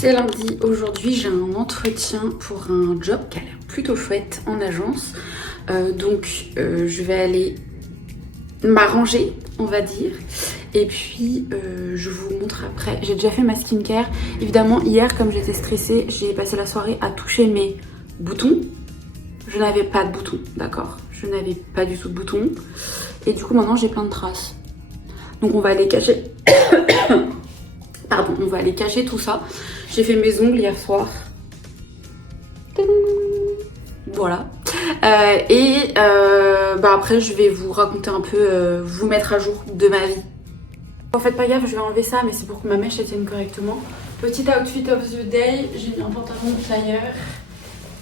C'est lundi, aujourd'hui j'ai un entretien pour un job qui a l'air plutôt chouette en agence. Je vais aller m'arranger, on va dire. Et puis je vous montre après. J'ai déjà fait ma skincare. Évidemment hier, comme j'étais stressée, j'ai passé la soirée à toucher mes boutons. Je n'avais pas de boutons, d'accord? Je n'avais pas du tout de boutons. Et du coup maintenant j'ai plein de traces. Donc on va aller cacher. Pardon, on va aller cacher tout ça. J'ai fait mes ongles hier soir. Voilà. Après je vais vous raconter un peu, vous mettre à jour de ma vie. En fait pas gaffe, je vais enlever ça, mais c'est pour que ma mèche tienne correctement. Petit outfit of the day, j'ai mis un pantalon de flyer.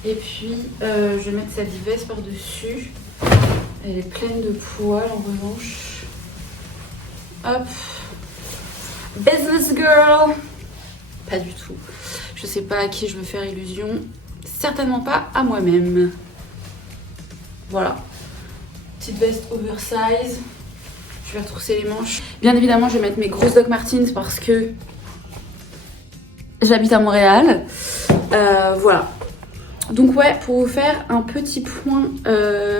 Et puis je vais mettre cette veste par-dessus. Elle est pleine de poils en revanche. Hop. Business girl. Pas du tout. Je sais pas à qui je veux faire illusion. Certainement pas à moi-même. Voilà. Petite veste oversize. Je vais retrousser les manches. Bien évidemment, je vais mettre mes grosses Doc Martens parce que j'habite à Montréal. Voilà. Donc ouais, pour vous faire un petit point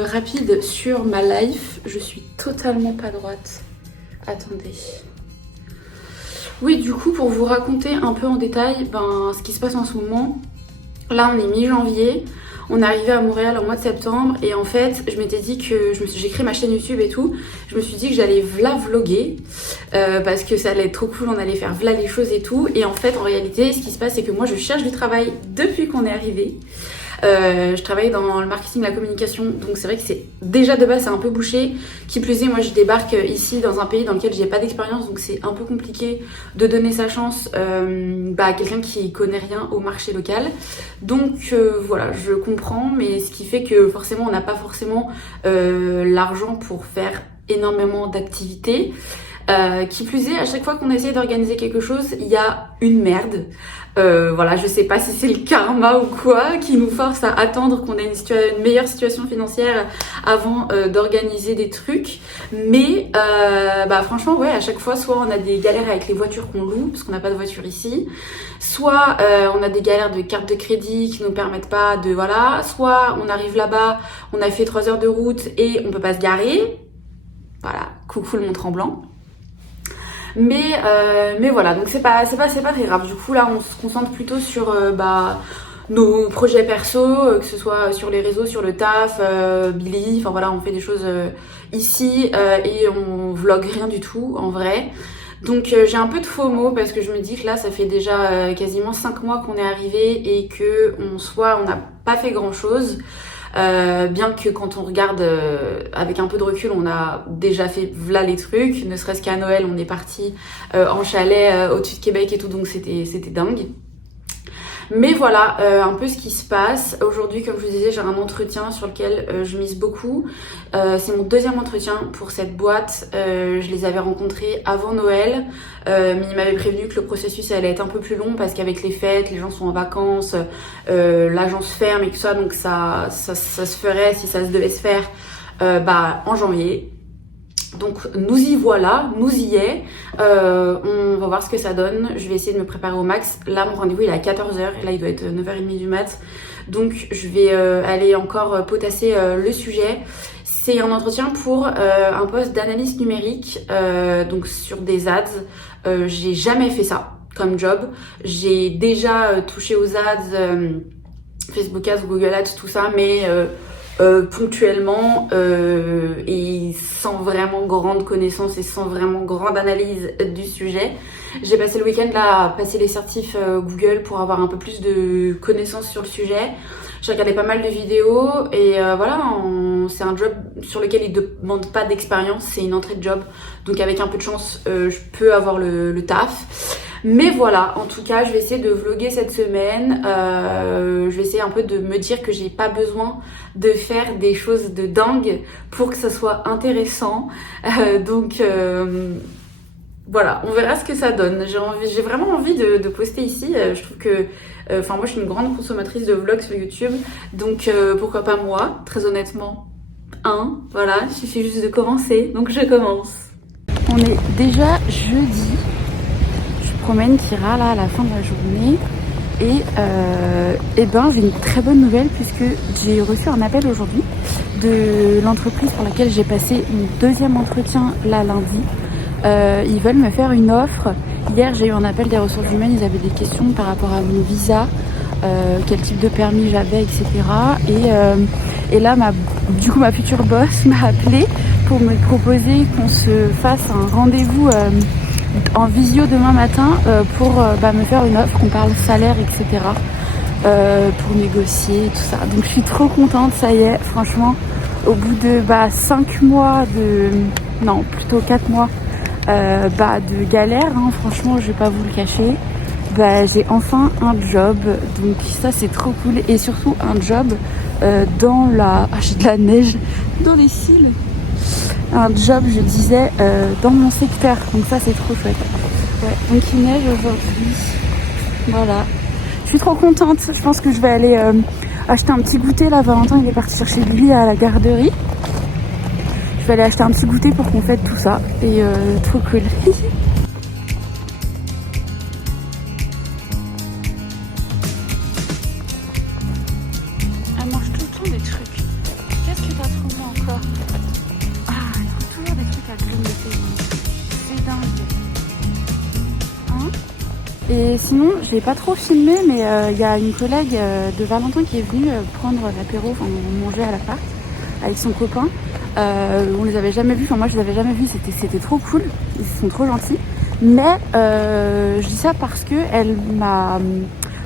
rapide sur ma life, je suis totalement pas droite. Attendez. Oui, du coup, pour vous raconter un peu en détail ce qui se passe en ce moment. Là, on est mi-janvier. On est arrivé à Montréal en mois de septembre. Et en fait, je m'étais dit que j'ai créé ma chaîne YouTube et tout. Je me suis dit que j'allais vlogger. Parce que ça allait être trop cool. On allait faire vlog les choses et tout. Et en fait, en réalité, ce qui se passe, c'est que moi, je cherche du travail depuis qu'on est arrivé. Je travaille dans le marketing, la communication, donc c'est vrai que c'est déjà de base c'est un peu bouché. Qui plus est, moi je débarque ici dans un pays dans lequel j'ai pas d'expérience, donc c'est un peu compliqué de donner sa chance à quelqu'un qui connaît rien au marché local. Donc voilà, je comprends, mais ce qui fait que forcément on n'a pas forcément l'argent pour faire énormément d'activités. Qui plus est, à chaque fois qu'on essaie d'organiser quelque chose, il y a une merde. Voilà, je sais pas si c'est le karma ou quoi qui nous force à attendre qu'on ait une meilleure situation financière avant d'organiser des trucs. Mais franchement, ouais, à chaque fois, soit on a des galères avec les voitures qu'on loue, parce qu'on n'a pas de voiture ici, soit on a des galères de carte de crédit qui nous permettent pas de... Voilà, soit on arrive là-bas, on a fait 3 heures de route et on peut pas se garer. Voilà, coucou le Mont-Tremblant. Mais voilà, donc c'est pas très grave. Du coup là on se concentre plutôt sur nos projets perso, que ce soit sur les réseaux, sur le taf, Billy, enfin voilà, on fait des choses ici et on vlog rien du tout en vrai. Donc j'ai un peu de FOMO parce que je me dis que là ça fait déjà quasiment 5 mois qu'on est arrivé et que on n'a pas fait grand chose. Bien que quand on regarde avec un peu de recul, on a déjà fait v'là les trucs, ne serait-ce qu'à Noël on est parti en chalet au-dessus de Québec et tout, donc c'était dingue. Mais voilà un peu ce qui se passe. Aujourd'hui, comme je vous disais, j'ai un entretien sur lequel je mise beaucoup. C'est mon deuxième entretien pour cette boîte. Je les avais rencontrés avant Noël, mais ils m'avaient prévenu que le processus allait être un peu plus long parce qu'avec les fêtes, les gens sont en vacances, l'agence ferme et tout ça, donc ça se ferait, si ça se devait se faire, en janvier. Donc nous y voilà, nous y est, on va voir ce que ça donne, je vais essayer de me préparer au max. Là mon rendez-vous il est à 14h et là il doit être 9h30 du mat, donc je vais aller encore potasser le sujet. C'est un entretien pour un poste d'analyste numérique, donc sur des ads. J'ai jamais fait ça comme job, j'ai déjà touché aux ads, Facebook Ads, Google Ads, tout ça, mais... ponctuellement et sans vraiment grande connaissance et sans vraiment grande analyse du sujet. J'ai passé le week-end là à passer les certifs Google pour avoir un peu plus de connaissances sur le sujet. J'ai regardé pas mal de vidéos et c'est un job sur lequel il ne demande pas d'expérience, c'est une entrée de job, donc avec un peu de chance je peux avoir le taf. Mais voilà, en tout cas je vais essayer de vlogger cette semaine, je vais essayer un peu de me dire que j'ai pas besoin de faire des choses de dingue pour que ça soit intéressant, voilà, on verra ce que ça donne. J'ai vraiment envie de poster ici, je trouve que moi je suis une grande consommatrice de vlogs sur YouTube, donc pourquoi pas moi, très honnêtement. Voilà, il suffit juste de commencer, donc je commence. On est déjà jeudi. Je promène Kira là à la fin de la journée. Et ben j'ai une très bonne nouvelle puisque j'ai reçu un appel aujourd'hui de l'entreprise pour laquelle j'ai passé mon deuxième entretien là lundi. Ils veulent me faire une offre. Hier j'ai eu un appel des ressources humaines, ils avaient des questions par rapport à mon visa, quel type de permis j'avais, etc. Et là du coup ma future boss m'a appelé pour me proposer qu'on se fasse un rendez-vous en visio demain matin pour me faire une offre, qu'on parle salaire, etc. Pour négocier tout ça. Donc je suis trop contente, ça y est, franchement, au bout de 5 mois non, plutôt 4 mois de galère, hein, franchement, je vais pas vous le cacher, j'ai enfin un job, donc ça c'est trop cool, et surtout un job dans j'ai de la neige dans les cils. Un job, je disais, dans mon secteur, donc ça c'est trop chouette. Ouais, donc il neige aujourd'hui, voilà. Je suis trop contente, je pense que je vais aller acheter un petit goûter là. Valentin il est parti chercher Billy à la garderie. Je vais aller acheter un petit goûter pour qu'on fête tout ça, et trop cool. Elle mange tout le temps des trucs. Qu'est-ce que t'as trouvé encore? Il y a toujours des trucs à grignoter. C'est dingue. Hein? Et sinon, j'ai pas trop filmé, mais il y a une collègue de Valentin qui est venue prendre l'apéro, enfin manger à l'appart avec son copain. On les avait jamais vus, enfin moi je les avais jamais vus, c'était trop cool, ils sont trop gentils. Mais je dis ça parce que elle m'a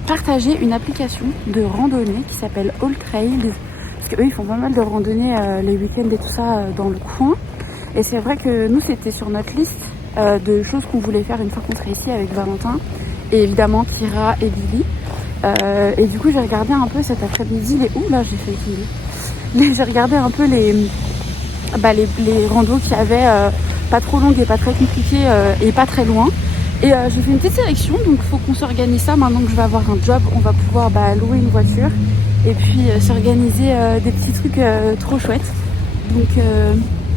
partagé une application de randonnée qui s'appelle All Trails. Parce qu'eux ils font pas mal de randonnées les week-ends et tout ça dans le coin. Et c'est vrai que nous c'était sur notre liste de choses qu'on voulait faire une fois qu'on serait ici avec Valentin. Et évidemment Kira et Billy. Et du coup j'ai regardé un peu cet après-midi là j'ai failli tomber. J'ai regardé un peu les randos qu'il y avait, pas trop longues et pas très compliquées et pas très loin. Et j'ai fait une petite sélection, donc il faut qu'on s'organise ça. Maintenant que je vais avoir un job, on va pouvoir louer une voiture et puis s'organiser des petits trucs trop chouettes. Donc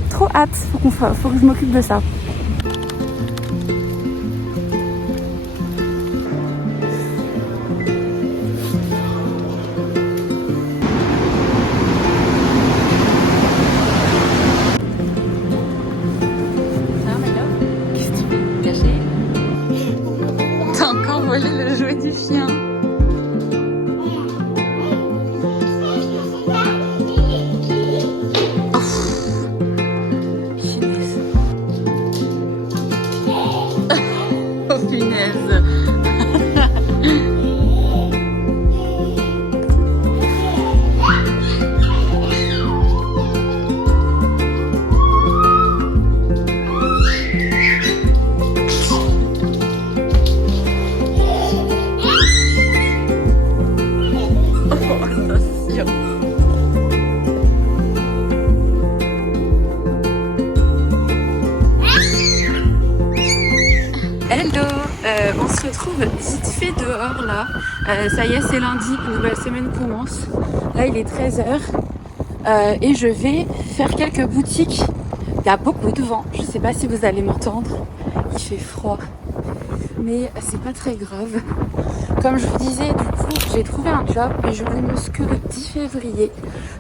trop hâte, faut que je m'occupe de ça. Le jouet du chien. Oh. Punaise. Oh punaise. Hello, on se retrouve vite fait dehors là, ça y est c'est lundi, une nouvelle semaine commence, là il est 13h et je vais faire quelques boutiques, il y a beaucoup de vent, je sais pas si vous allez m'entendre, il fait froid, mais c'est pas très grave. Comme je vous disais, du coup j'ai trouvé un job et je commence que le 10 février,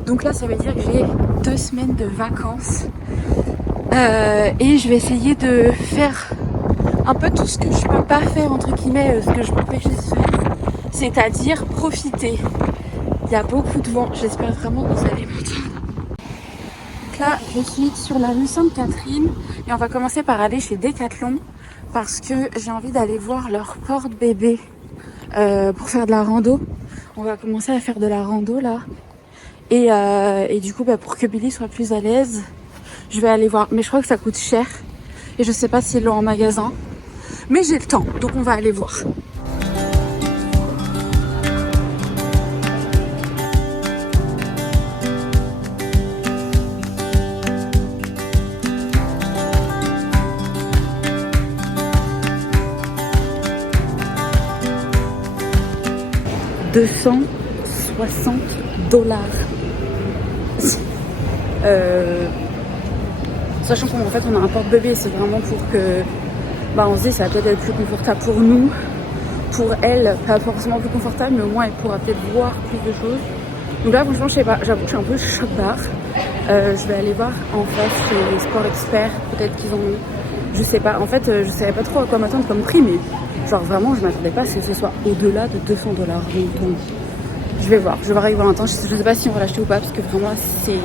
donc là ça veut dire que j'ai 2 semaines de vacances et je vais essayer de faire un peu tout ce que je peux pas faire, entre guillemets, ce que je m'empêche de faire, c'est-à-dire profiter. Il y a beaucoup de vent, j'espère vraiment que vous allez m'entendre. Là, je suis sur la rue Sainte-Catherine et on va commencer par aller chez Decathlon parce que j'ai envie d'aller voir leur porte-bébé pour faire de la rando. On va commencer à faire de la rando là. Et du coup, pour que Billy soit plus à l'aise, je vais aller voir. Mais je crois que ça coûte cher et je sais pas s'ils l'ont en magasin. Mais j'ai le temps, donc on va aller voir. $260. Sachant qu'en fait on a un porte-bébé, c'est vraiment pour que on se dit ça va peut-être être plus confortable pour nous pour elle, pas forcément plus confortable, mais au moins elle pourra peut-être voir plus de choses. Donc là franchement je sais pas, j'avoue que je suis un peu choc barre. Je vais aller voir en face chez Sport Expert, peut-être qu'ils ont mis, je sais pas, en fait je savais pas trop à quoi m'attendre comme prix, mais genre vraiment je m'attendais pas à ce que ce soit au-delà de 200 $. Donc je vais voir avec Valentin, je sais pas si on va l'acheter ou pas, parce que vraiment c'est...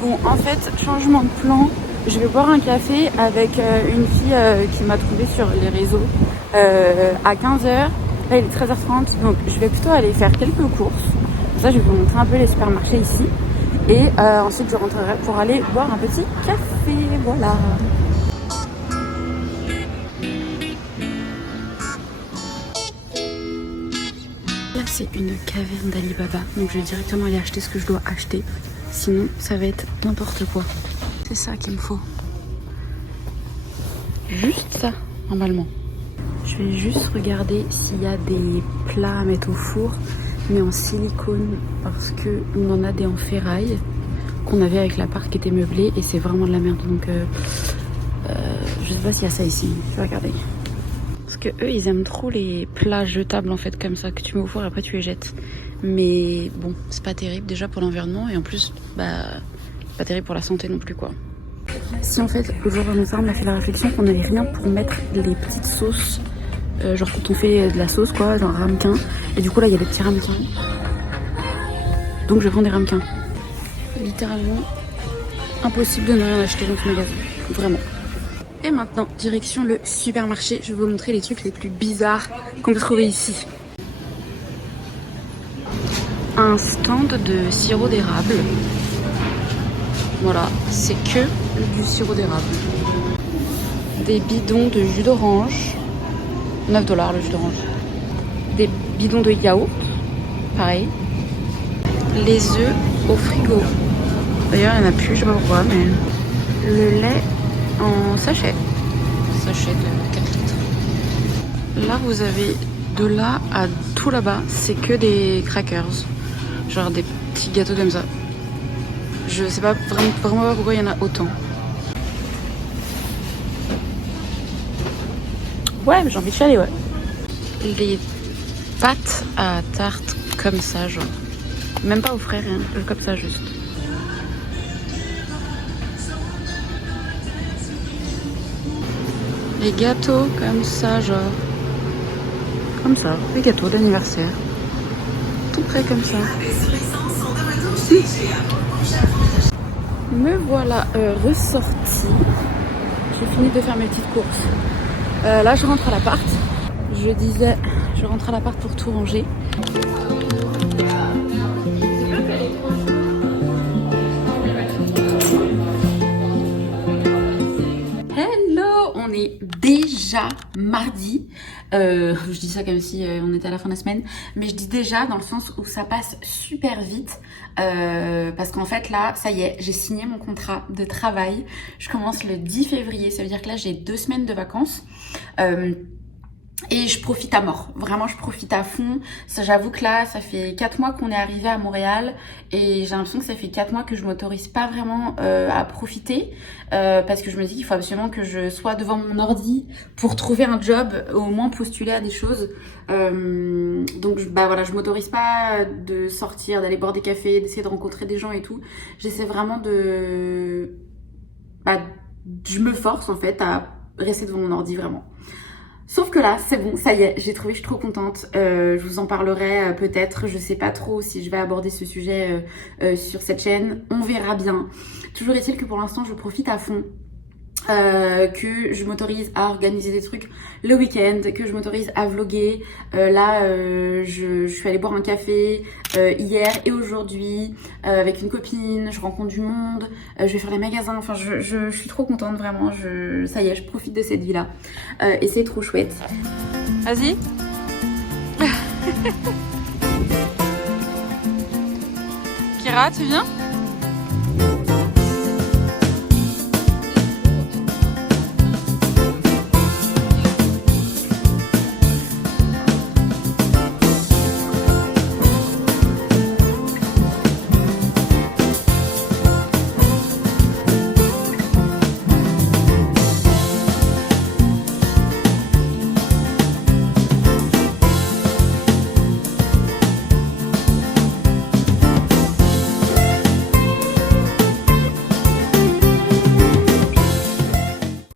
Bon en fait, changement de plan, je vais boire un café avec une fille qui m'a trouvé sur les réseaux à 15h. Là il est 13h30, donc je vais plutôt aller faire quelques courses. Pour ça je vais vous montrer un peu les supermarchés ici. Et ensuite je rentrerai pour aller boire un petit café, voilà. Là c'est une caverne d'Alibaba, donc je vais directement aller acheter ce que je dois acheter. Sinon ça va être n'importe quoi. C'est ça qu'il me faut. Juste ça, normalement. Je vais juste regarder s'il y a des plats à mettre au four, mais en silicone, parce que on en a des en ferraille qu'on avait avec l'appart qui était meublé et c'est vraiment de la merde. Donc je sais pas s'il y a ça ici. Je vais regarder. Parce que eux ils aiment trop les plats jetables en fait comme ça que tu mets au four et après tu les jettes. Mais bon, c'est pas terrible déjà pour l'environnement et en plus pas terrible pour la santé non plus quoi. Si en fait le jour où on a fait la réflexion qu'on n'avait rien pour mettre les petites sauces, genre quand on fait de la sauce quoi, dans un ramequin, et du coup là il y a des petits ramequins, donc je vais prendre des ramequins. Littéralement impossible de ne rien acheter dans ce magasin, vraiment. Et maintenant direction le supermarché, je vais vous montrer les trucs les plus bizarres qu'on peut trouver ici. Un stand de sirop d'érable. Voilà, c'est que du sirop d'érable. Des bidons de jus d'orange. 9 $ le jus d'orange. Des bidons de yaourt. Pareil. Les œufs au frigo. D'ailleurs, il n'y en a plus, je sais pas pourquoi, mais... Le lait en sachet. Sachet de 4 litres. Là, vous avez de là à tout là-bas, c'est que des crackers. Genre des petits gâteaux comme ça. Je sais pas vraiment pas pourquoi il y en a autant. Ouais, mais j'ai envie de chialer, ouais. Les pâtes à tarte comme ça, genre. Même pas au frais, rien. Comme ça, juste. Les gâteaux comme ça, genre. Comme ça, les gâteaux d'anniversaire. Tout près comme ça. Me voilà ressortie. J'ai fini de faire mes petites courses. Là je rentre à l'appart. Je disais, je rentre à l'appart pour tout ranger. Hello, on est déjà mardi. Je dis ça comme si on était à la fin de la semaine, mais je dis déjà dans le sens où ça passe super vite parce qu'en fait là, ça y est, j'ai signé mon contrat de travail. Je commence le 10 février, ça veut dire que là j'ai 2 semaines de vacances. Et je profite à mort, vraiment je profite à fond. Ça, j'avoue que là, ça fait 4 mois qu'on est arrivé à Montréal et j'ai l'impression que ça fait 4 mois que je m'autorise pas vraiment à profiter parce que je me dis qu'il faut absolument que je sois devant mon ordi pour trouver un job, au moins postuler à des choses. Donc voilà, je m'autorise pas de sortir, d'aller boire des cafés, d'essayer de rencontrer des gens et tout. J'essaie vraiment de... je me force en fait à rester devant mon ordi vraiment. Sauf que là, c'est bon, ça y est, j'ai trouvé, je suis trop contente. Je vous en parlerai peut-être, je sais pas trop si je vais aborder ce sujet sur cette chaîne. On verra bien. Toujours est-il que pour l'instant, je profite à fond. Que je m'autorise à organiser des trucs le week-end, que je m'autorise à vlogger. Là, je suis allée boire un café hier et aujourd'hui avec une copine. Je rencontre du monde. Je vais faire les magasins. Enfin, je suis trop contente vraiment. Ça y est, je profite de cette vie-là et c'est trop chouette. Vas-y. Kira, tu viens ?